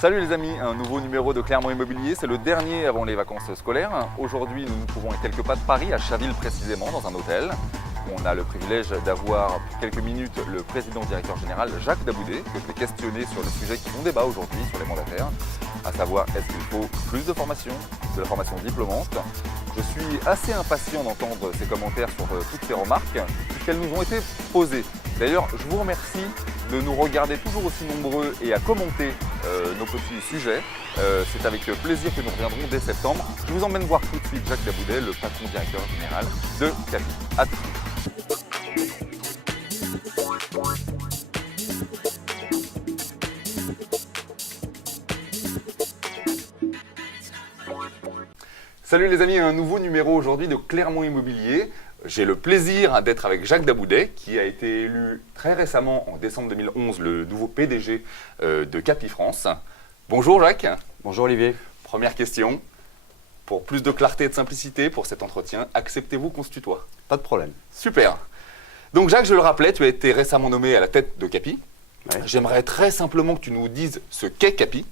Salut les amis, un nouveau numéro de Clermont Immobilier, c'est le dernier avant les vacances scolaires. Aujourd'hui, nous nous trouvons à quelques pas de Paris, à Chaville précisément, dans un hôtel. On a le privilège d'avoir pour quelques minutes le président directeur général Jacques Daboudet, que je vais questionner sur le sujet qui font débat aujourd'hui sur les mandataires, à savoir est-ce qu'il faut plus de formation, de la formation diplômante. Je suis assez impatient d'entendre ces commentaires sur toutes ces remarques, puisqu'elles nous ont été posées. D'ailleurs, je vous remercie de nous regarder toujours aussi nombreux et à commenter nos petits sujets. C'est avec plaisir que nous reviendrons dès septembre. Je vous emmène voir tout de suite Jacques Daboudet, le patron directeur général de Capi. À tout de suite. Salut les amis, un nouveau numéro aujourd'hui de Clermont Immobilier. J'ai le plaisir d'être avec Jacques Daboudet, qui a été élu très récemment, en décembre 2011, le nouveau PDG de Capi France. Bonjour Jacques. Bonjour Olivier. Première question. Pour plus de clarté et de simplicité pour cet entretien, acceptez-vous qu'on se tutoie? Pas de problème. Super. Donc Jacques, je le rappelais, tu as été récemment nommé à la tête de Capi. Ouais. J'aimerais très simplement que tu nous dises ce qu'est Capi,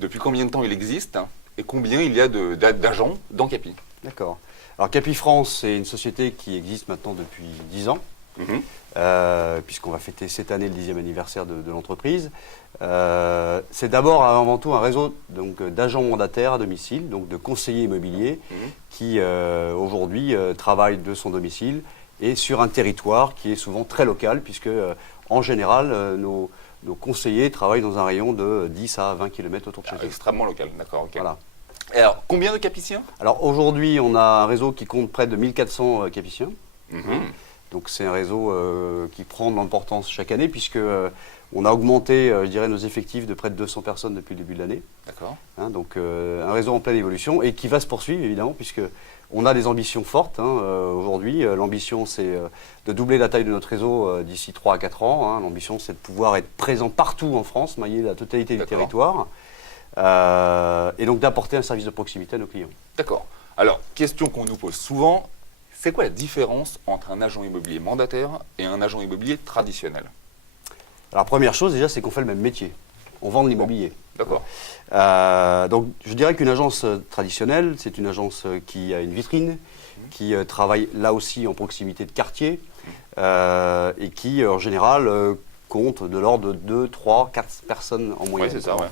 depuis combien de temps il existe et combien il y a d'agents dans Capi. D'accord. Alors Capi France, c'est une société qui existe maintenant depuis 10 ans, puisqu'on va fêter cette année le 10e anniversaire de l'entreprise. C'est d'abord avant tout un réseau d'agents mandataires à domicile, donc de conseillers immobiliers, qui aujourd'hui travaillent de son domicile et sur un territoire qui est souvent très local, puisque en général, nos conseillers travaillent dans un rayon de 10 à 20 km autour de chez eux. Extrêmement local, d'accord. Okay. Voilà. Et alors, combien de capiciens? Alors aujourd'hui, on a un réseau qui compte près de 1400 capiciens. Donc c'est un réseau qui prend de l'importance chaque année, puisque on a augmenté, je dirais, nos effectifs de près de 200 personnes depuis le début de l'année. D'accord. Donc un réseau en pleine évolution et qui va se poursuivre évidemment, puisque on a des ambitions fortes. Aujourd'hui, l'ambition c'est de doubler la taille de notre réseau d'ici 3 à 4 ans. L'ambition c'est de pouvoir être présent partout en France, mailler la totalité du territoire. Et donc d'apporter un service de proximité à nos clients. D'accord. Alors, question qu'on nous pose souvent, c'est quoi la différence entre un agent immobilier mandataire et un agent immobilier traditionnel? Alors première chose déjà, c'est qu'on fait le même métier. On vend de l'immobilier. D'accord. Donc je dirais qu'une agence traditionnelle, c'est une agence qui a une vitrine, qui travaille là aussi en proximité de quartier et qui en général compte de l'ordre de 2, 3, 4 personnes en moyenne. Oui, c'est ça, ouais.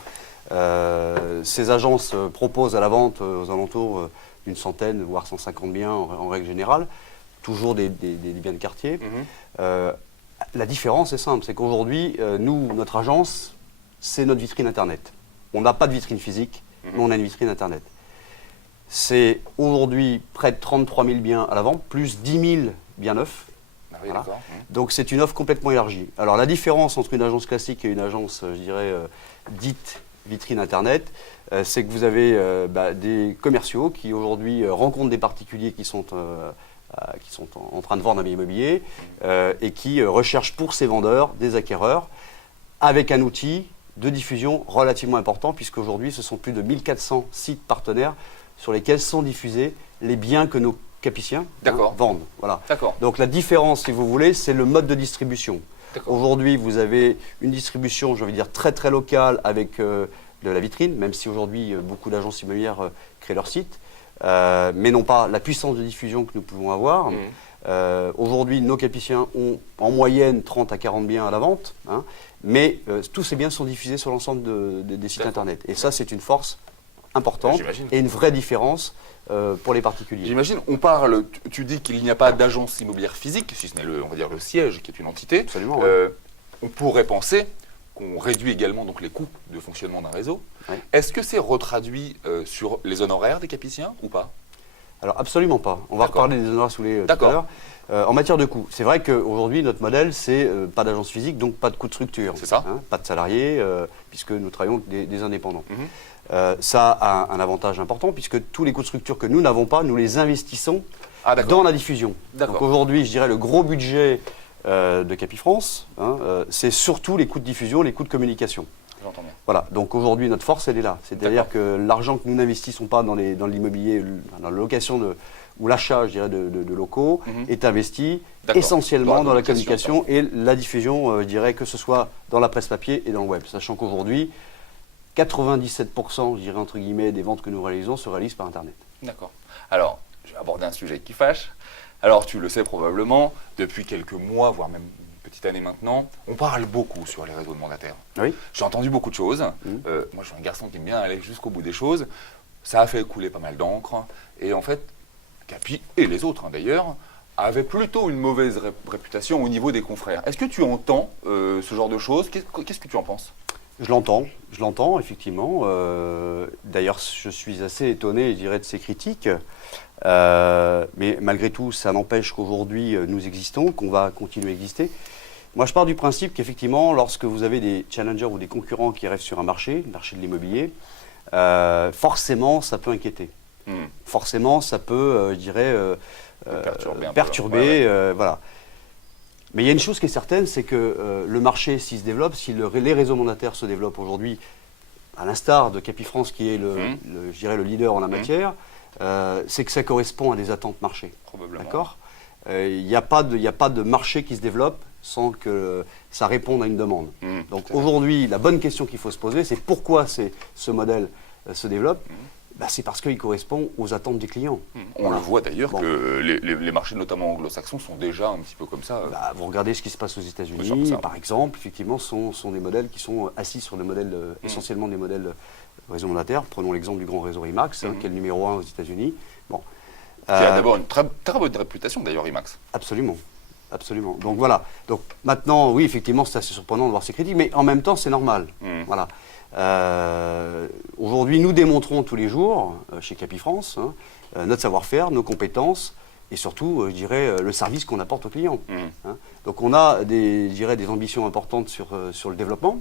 Ces agences proposent à la vente aux alentours d'une centaine, voire 150 biens en règle générale, toujours des biens de quartier. La différence est simple, c'est qu'aujourd'hui, nous, notre agence, c'est notre vitrine Internet. On n'a pas de vitrine physique, mais on a une vitrine Internet. C'est aujourd'hui près de 33 000 biens à la vente, plus 10 000 biens neufs. Ah oui, Voilà. d'accord. Donc c'est une offre complètement élargie. Alors la différence entre une agence classique et une agence, je dirais, dite vitrine Internet, c'est que vous avez des commerciaux qui aujourd'hui rencontrent des particuliers qui sont en train de vendre un bien immobilier et qui recherchent pour ces vendeurs des acquéreurs avec un outil de diffusion relativement important, puisqu'aujourd'hui ce sont plus de 1400 sites partenaires sur lesquels sont diffusés les biens que nos capiciens vendent. Voilà. Donc la différence, si vous voulez, c'est le mode de distribution. Aujourd'hui, vous avez une distribution, je veux dire, très très locale avec de la vitrine, même si aujourd'hui beaucoup d'agences immobilières créent leur site, mais non pas la puissance de diffusion que nous pouvons avoir. Aujourd'hui, nos capiciens ont en moyenne 30 à 40 biens à la vente, mais tous ces biens sont diffusés sur l'ensemble des sites Internet. Et ça, c'est une force importante et une vraie différence pour les particuliers. J'imagine, tu dis qu'il n'y a pas d'agence immobilière physique, si ce n'est on va dire le siège qui est une entité. Absolument. On pourrait penser qu'on réduit également donc les coûts de fonctionnement d'un réseau. Est-ce que c'est retraduit sur les honoraires des capiciens ou pas? Alors absolument pas. On va reparler des honoraires tout à l'heure. En matière de coûts, c'est vrai qu'aujourd'hui notre modèle c'est pas d'agence physique, donc pas de coûts de structure. C'est ça. Pas de salariés, puisque nous travaillons avec des indépendants. Ça a un avantage important, puisque tous les coûts de structure que nous n'avons pas, nous les investissons dans la diffusion. Donc aujourd'hui, je dirais le gros budget de Capi France, c'est surtout les coûts de diffusion, les coûts de communication. J'entends bien. Voilà, donc aujourd'hui notre force elle est là. C'est-à-dire que l'argent que nous n'investissons pas dans l'immobilier, dans la location ou l'achat, je dirais, de locaux, est investi essentiellement dans la communication et la diffusion, je dirais, que ce soit dans la presse papier et dans le web. Sachant qu'aujourd'hui, 97%, je dirais entre guillemets, des ventes que nous réalisons se réalisent par Internet. D'accord. Alors, je vais aborder un sujet qui fâche. Alors, tu le sais probablement, depuis quelques mois, voire même une petite année maintenant, on parle beaucoup sur les réseaux de mandataires. Oui. J'ai entendu beaucoup de choses. Moi, je suis un garçon qui aime bien aller jusqu'au bout des choses. Ça a fait couler pas mal d'encre. Et en fait, Capi et les autres d'ailleurs, avaient plutôt une mauvaise réputation au niveau des confrères. Est-ce que tu entends ce genre de choses? Qu'est-ce que tu en penses? Je l'entends effectivement. D'ailleurs, je suis assez étonné, je dirais, de ces critiques. Mais malgré tout, ça n'empêche qu'aujourd'hui, nous existons, qu'on va continuer à exister. Moi, je pars du principe qu'effectivement, lorsque vous avez des challengers ou des concurrents qui arrivent sur un marché, le marché de l'immobilier, forcément, ça peut inquiéter. Forcément, ça peut, je dirais, perturber. Voilà. Mais il y a une chose qui est certaine, c'est que le marché, s'il se développe, si les réseaux mandataires se développent aujourd'hui, à l'instar de Capifrance, qui est je dirais, le leader en la matière, c'est que ça correspond à des attentes marché. Probablement. D'accord. Il n'y a pas de marché qui se développe sans que ça réponde à une demande. Donc aujourd'hui, la bonne question qu'il faut se poser, c'est pourquoi ce modèle se développe. C'est parce qu'il correspond aux attentes des clients. On le voit d'ailleurs que les marchés, notamment anglo-saxons, sont déjà un petit peu comme ça. Vous regardez ce qui se passe aux États-Unis, par exemple, effectivement, sont des modèles qui sont assis sur des modèles, essentiellement des modèles réseau mandataire. Prenons l'exemple du grand réseau IMAX, qui est le numéro 1 aux États-Unis. Qui a d'abord une très bonne réputation d'ailleurs, IMAX. Absolument. Absolument. Donc voilà. Donc maintenant, oui, effectivement, c'est assez surprenant de voir ces critiques, mais en même temps, c'est normal. Voilà. Aujourd'hui, nous démontrons tous les jours, chez Capifrance, notre savoir-faire, nos compétences, et surtout, je dirais, le service qu'on apporte aux clients. Donc on a des ambitions importantes sur le développement.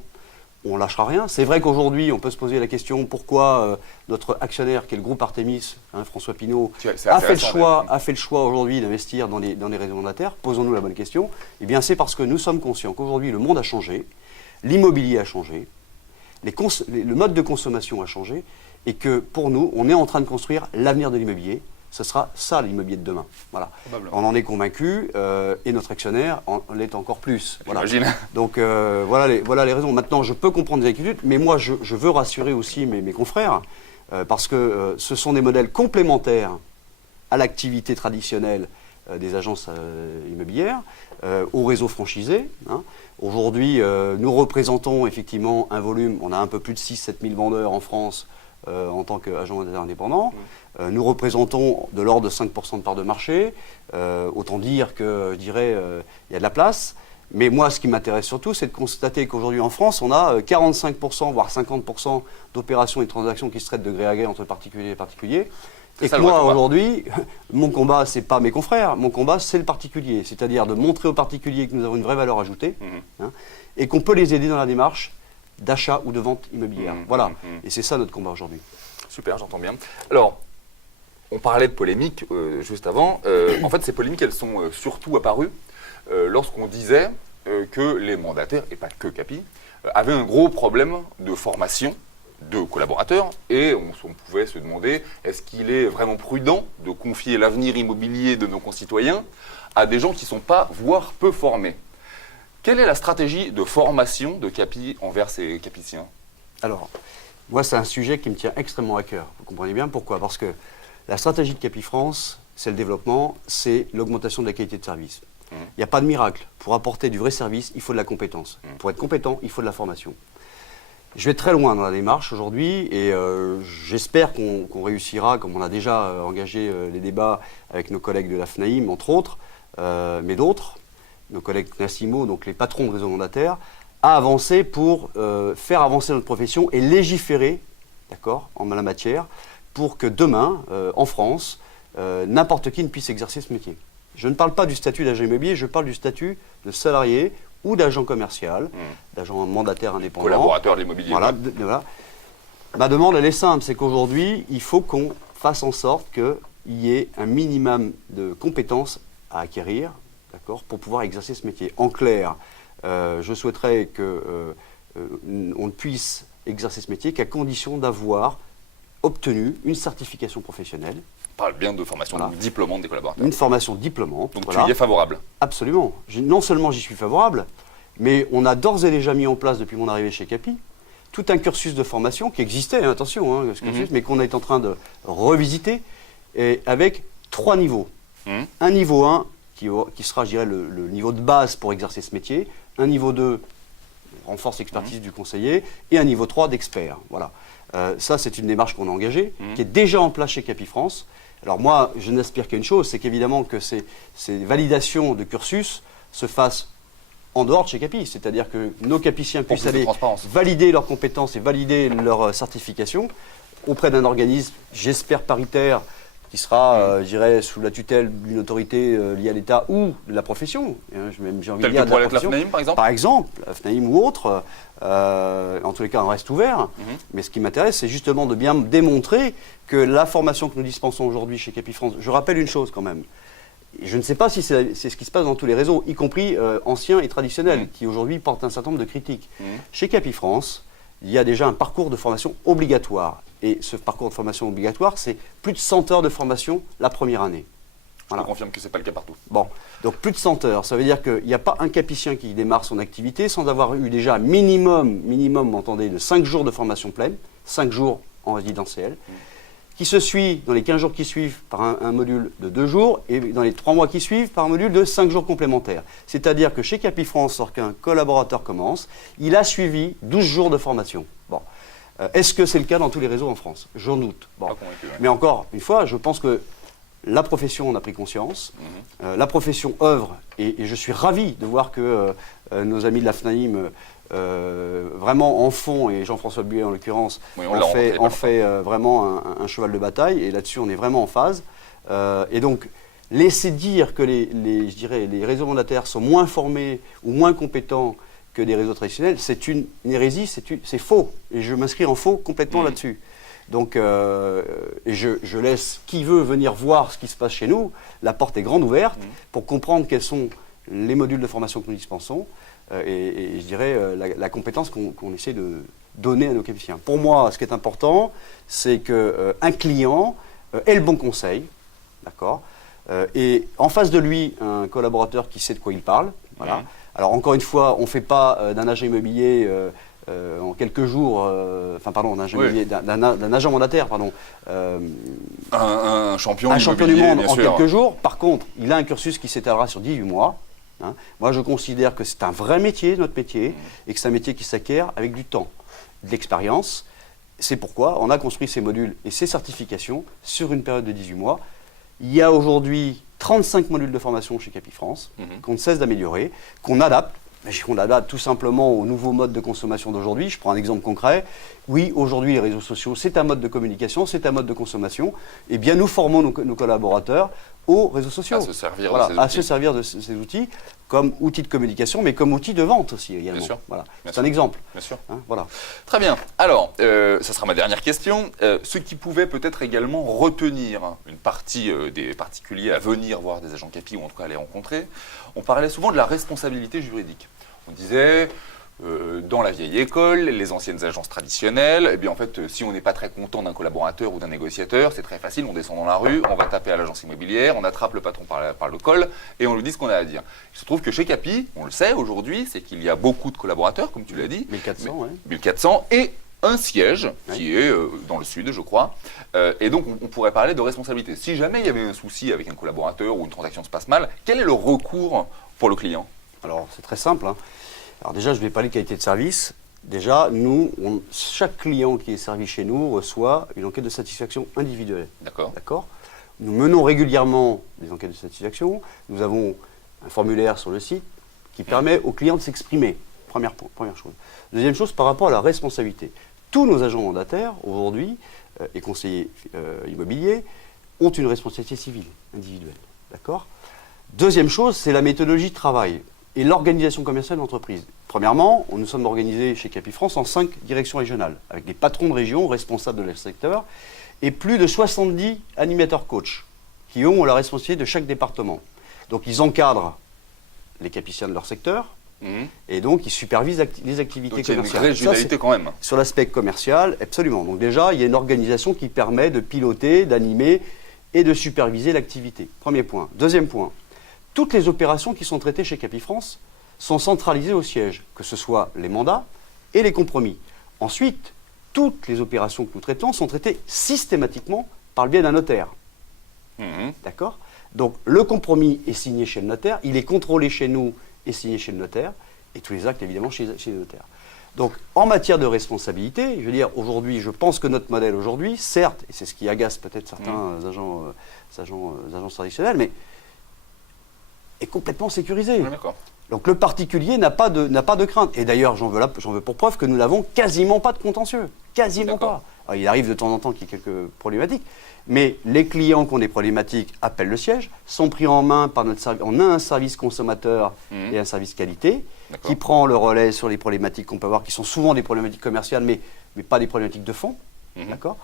On ne lâchera rien. C'est vrai qu'aujourd'hui, on peut se poser la question pourquoi notre actionnaire, qui est le groupe Artemis, François Pinault, a fait le choix aujourd'hui d'investir dans les réseaux mandataires. Posons-nous la bonne question. Eh bien, c'est parce que nous sommes conscients qu'aujourd'hui, le monde a changé, l'immobilier a changé, le mode de consommation a changé, et que pour nous, on est en train de construire l'avenir de l'immobilier. Ce sera ça l'immobilier de demain. Voilà. On en est convaincu, et notre actionnaire en l'est encore plus. Voilà. J'imagine. Donc voilà les raisons. Maintenant, je peux comprendre des inquiétudes, mais moi, je veux rassurer aussi mes confrères, parce que ce sont des modèles complémentaires à l'activité traditionnelle des agences immobilières, au réseau franchisé. Aujourd'hui, nous représentons effectivement un volume, on a un peu plus de 6-7 000 vendeurs en France en tant qu'agent indépendant. Nous représentons de l'ordre de 5% de part de marché. Autant dire que, je dirais, il y a de la place. Mais moi, ce qui m'intéresse surtout, c'est de constater qu'aujourd'hui en France, on a 45%, voire 50% d'opérations et de transactions qui se traitent de gré à gré entre particuliers et particuliers. Et que moi, aujourd'hui, mon combat, ce n'est pas mes confrères, mon combat, c'est le particulier. C'est-à-dire de montrer aux particuliers que nous avons une vraie valeur ajoutée, et qu'on peut les aider dans la démarche d'achat ou de vente immobilière. Voilà. Et c'est ça notre combat aujourd'hui. Super, j'entends bien. Alors, on parlait de polémiques juste avant. En fait, ces polémiques, elles sont surtout apparues lorsqu'on disait que les mandataires, et pas que Capi, avaient un gros problème de formation de collaborateurs, et on pouvait se demander, est-ce qu'il est vraiment prudent de confier l'avenir immobilier de nos concitoyens à des gens qui ne sont pas, voire peu formés? Quelle est la stratégie de formation de Capi envers ses capiciens? Alors, moi, c'est un sujet qui me tient extrêmement à cœur. Vous comprenez bien pourquoi? Parce que la stratégie de Capifrance, c'est le développement, c'est l'augmentation de la qualité de service. Il n'y a pas de miracle. Pour apporter du vrai service, il faut de la compétence. Pour être compétent, il faut de la formation. Je vais très loin dans la démarche aujourd'hui, et j'espère qu'on réussira, comme on a déjà engagé les débats avec nos collègues de la FNAIM, entre autres, mais d'autres, nos collègues Nassimo, donc les patrons de réseau mandataire, à avancer pour faire avancer notre profession et légiférer, d'accord, en la matière, pour que demain, en France, n'importe qui ne puisse exercer ce métier. Je ne parle pas du statut d'agent immobilier, je parle du statut de salarié ou d'agent commercial, d'agent mandataire indépendant. Collaborateur de l'immobilier. Voilà, voilà. Ma demande, elle est simple, c'est qu'aujourd'hui, il faut qu'on fasse en sorte qu'il y ait un minimum de compétences à acquérir, d'accord, pour pouvoir exercer ce métier. En clair, je souhaiterais qu'on ne puisse exercer ce métier qu'à condition d'avoir obtenu une certification professionnelle. On parle bien de formation diplômante des collaborateurs. Une formation diplômante. Donc tu y es favorable? Absolument. Non seulement j'y suis favorable, mais on a d'ores et déjà mis en place, depuis mon arrivée chez Capi, tout un cursus de formation qui existait, hein, attention, hein, ce cursus, mais qu'on est en train de revisiter, et avec 3 niveaux. Un niveau 1 qui sera, je dirais, le niveau de base pour exercer ce métier, un niveau 2, renforce l'expertise du conseiller, et un niveau 3 d'expert. Voilà. Ça, c'est une démarche qu'on a engagée, qui est déjà en place chez Capifrance. Alors moi, je n'aspire qu'à une chose, c'est qu'évidemment que ces validations de cursus se fassent en dehors de chez Capi, c'est-à-dire que nos capiciens puissent aller valider leurs compétences et valider leur certification auprès d'un organisme, j'espère paritaire, qui sera, je dirais, sous la tutelle d'une autorité liée à l'État ou de la profession. J'ai envie de dire, tel que pourrait être la FNAIM, par exemple. Par exemple, la FNAIM ou autre. En tous les cas, on reste ouvert. Mais ce qui m'intéresse, c'est justement de bien démontrer que la formation que nous dispensons aujourd'hui chez Capifrance, je rappelle une chose quand même. Je ne sais pas si c'est ce qui se passe dans tous les réseaux, y compris anciens et traditionnels, qui aujourd'hui portent un certain nombre de critiques. Chez Capifrance, il y a déjà un parcours de formation obligatoire. Et ce parcours de formation obligatoire, c'est plus de 100 heures de formation la première année. Voilà. Je confirme que ce n'est pas le cas partout. Bon, donc plus de 100 heures, ça veut dire qu'il n'y a pas un capicien qui démarre son activité sans avoir eu déjà minimum, entendez, de 5 jours de formation pleine, 5 jours en résidentiel, qui se suit dans les 15 jours qui suivent par un module de 2 jours et dans les 3 mois qui suivent par un module de 5 jours complémentaires. C'est-à-dire que chez Capifrance, lorsqu'un collaborateur commence, il a suivi 12 jours de formation. Bon. Est-ce que c'est le cas dans tous les réseaux en France? J'en doute. Bon. Mais encore une fois, je pense que la profession en a pris conscience, la profession œuvre, et je suis ravi de voir que nos amis de la FNAIM vraiment en font, et Jean-François Buet en l'occurrence, en fait vraiment un cheval de bataille, et là-dessus on est vraiment en phase. Et donc, laisser dire que je dirais, les réseaux mandataires sont moins formés ou moins compétents que des réseaux traditionnels, c'est une hérésie, c'est faux. Et je m'inscris en faux complètement là-dessus. Donc, et je laisse qui veut venir voir ce qui se passe chez nous. La porte est grande ouverte pour comprendre quels sont les modules de formation que nous dispensons et je dirais la compétence qu'on essaie de donner à nos capiciens. Pour moi, ce qui est important, c'est qu'un client ait le bon conseil, d'accord, et en face de lui, un collaborateur qui sait de quoi il parle. Voilà. Alors encore une fois, on ne fait pas d'un agent immobilier en quelques jours, d'un agent mandataire, pardon, un champion du monde en sûr. Quelques jours. Par contre, il a un cursus qui s'étalera sur 18 mois. Hein. Moi, je considère que c'est un vrai métier, notre métier, et que c'est un métier qui s'acquiert avec du temps, de l'expérience. C'est pourquoi on a construit ces modules et ces certifications sur une période de 18 mois. Il y a aujourd'hui 35 modules de formation chez Capifrance qu'on ne cesse d'améliorer, qu'on adapte. On adapte tout simplement aux nouveaux modes de consommation d'aujourd'hui. Je prends un exemple concret. Oui, aujourd'hui, les réseaux sociaux, c'est un mode de communication, c'est un mode de consommation. Eh bien, nous formons nos collaborateurs aux réseaux sociaux. À se servir de ces outils comme outils de communication, mais comme outils de vente aussi également. Bien sûr. Voilà. C'est un exemple. Bien sûr. Hein, voilà. Très bien. Alors, ça sera ma dernière question. Ce qui pouvait peut-être également retenir une partie des particuliers à venir voir des agents Capi, ou en tout cas à les rencontrer, on parlait souvent de la responsabilité juridique. On disait, dans la vieille école, les anciennes agences traditionnelles, eh bien en fait, si on n'est pas très content d'un collaborateur ou d'un négociateur, c'est très facile, on descend dans la rue, on va taper à l'agence immobilière, on attrape le patron par le col et on lui dit ce qu'on a à dire. Il se trouve que chez Capi, on le sait aujourd'hui, c'est qu'il y a beaucoup de collaborateurs, comme tu l'as dit. 1400, oui. 1400 et un siège qui est dans le sud, je crois. Et donc, on pourrait parler de responsabilité. Si jamais il y avait un souci avec un collaborateur ou une transaction se passe mal, quel est le recours pour le client? Alors, c'est très simple. Hein. Alors déjà, je vais parler de qualité de service. Déjà, chaque client qui est servi chez nous reçoit une enquête de satisfaction individuelle. D'accord. Nous menons régulièrement des enquêtes de satisfaction. Nous avons un formulaire sur le site qui permet aux clients de s'exprimer. Première chose. Deuxième chose, par rapport à la responsabilité. Tous nos agents mandataires, aujourd'hui, et conseillers immobiliers, ont une responsabilité civile, individuelle. D'accord ? Deuxième chose, c'est la méthodologie de travail et l'organisation commerciale de l'entreprise. Premièrement, nous sommes organisés chez Capifrance en 5 directions régionales, avec des patrons de région responsables de leur secteur et plus de 70 animateurs coachs qui ont la responsabilité de chaque département. Donc ils encadrent les capiciens de leur secteur et donc ils supervisent les activités commerciales. Donc il y a une régionalité quand même. Sur l'aspect commercial, absolument. Donc déjà, il y a une organisation qui permet de piloter, d'animer et de superviser l'activité. Premier point. Deuxième point. Toutes les opérations qui sont traitées chez Capifrance sont centralisées au siège, que ce soit les mandats et les compromis. Ensuite, toutes les opérations que nous traitons sont traitées systématiquement par le biais d'un notaire. D'accord? Donc le compromis est signé chez le notaire, il est contrôlé chez nous et signé chez le notaire, et tous les actes évidemment chez le notaire. Donc en matière de responsabilité, je veux dire, aujourd'hui, je pense que notre modèle aujourd'hui, certes, et c'est ce qui agace peut-être certains agents traditionnels, mais est complètement sécurisé. D'accord. Donc le particulier n'a pas de crainte. Et d'ailleurs, j'en veux pour preuve que nous n'avons quasiment pas de contentieux. Quasiment pas. Alors, il arrive de temps en temps qu'il y ait quelques problématiques, mais les clients qui ont des problématiques appellent le siège, sont pris en main par notre service. On a un service consommateur et un service qualité qui prend le relais sur les problématiques qu'on peut avoir, qui sont souvent des problématiques commerciales, mais pas des problématiques de fond. D'accord.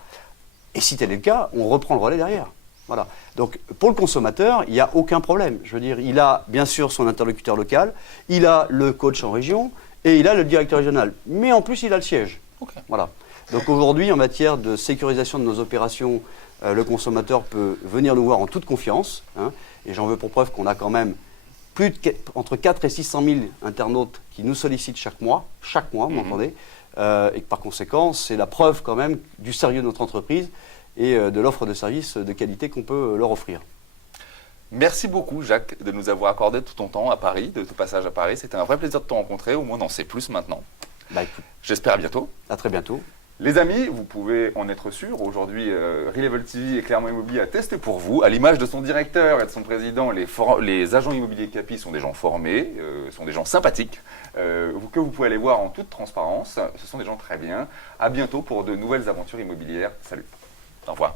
Et si tel est le cas, on reprend le relais derrière. Voilà. Donc, pour le consommateur, il n'y a aucun problème. Je veux dire, il a bien sûr son interlocuteur local, il a le coach en région et il a le directeur régional. Mais en plus, il a le siège. Voilà. Donc aujourd'hui, en matière de sécurisation de nos opérations, le consommateur peut venir nous voir en toute confiance. Et j'en veux pour preuve qu'on a quand même entre 4 et 600 000 internautes qui nous sollicitent chaque mois, vous m'entendez, et que par conséquent, c'est la preuve quand même du sérieux de notre entreprise et de l'offre de services de qualité qu'on peut leur offrir. Merci beaucoup Jacques de nous avoir accordé tout ton temps à Paris, de ton passage à Paris. C'était un vrai plaisir de te rencontrer, au moins on en sait plus maintenant. J'espère à bientôt. À très bientôt. Les amis, vous pouvez en être sûr, aujourd'hui, Re-Level TV et Clermont Immobilier a testé pour vous, à l'image de son directeur et de son président, les agents immobiliers CAPI sont des gens formés, sont des gens sympathiques, que vous pouvez aller voir en toute transparence. Ce sont des gens très bien. À bientôt pour de nouvelles aventures immobilières. Salut. Au revoir.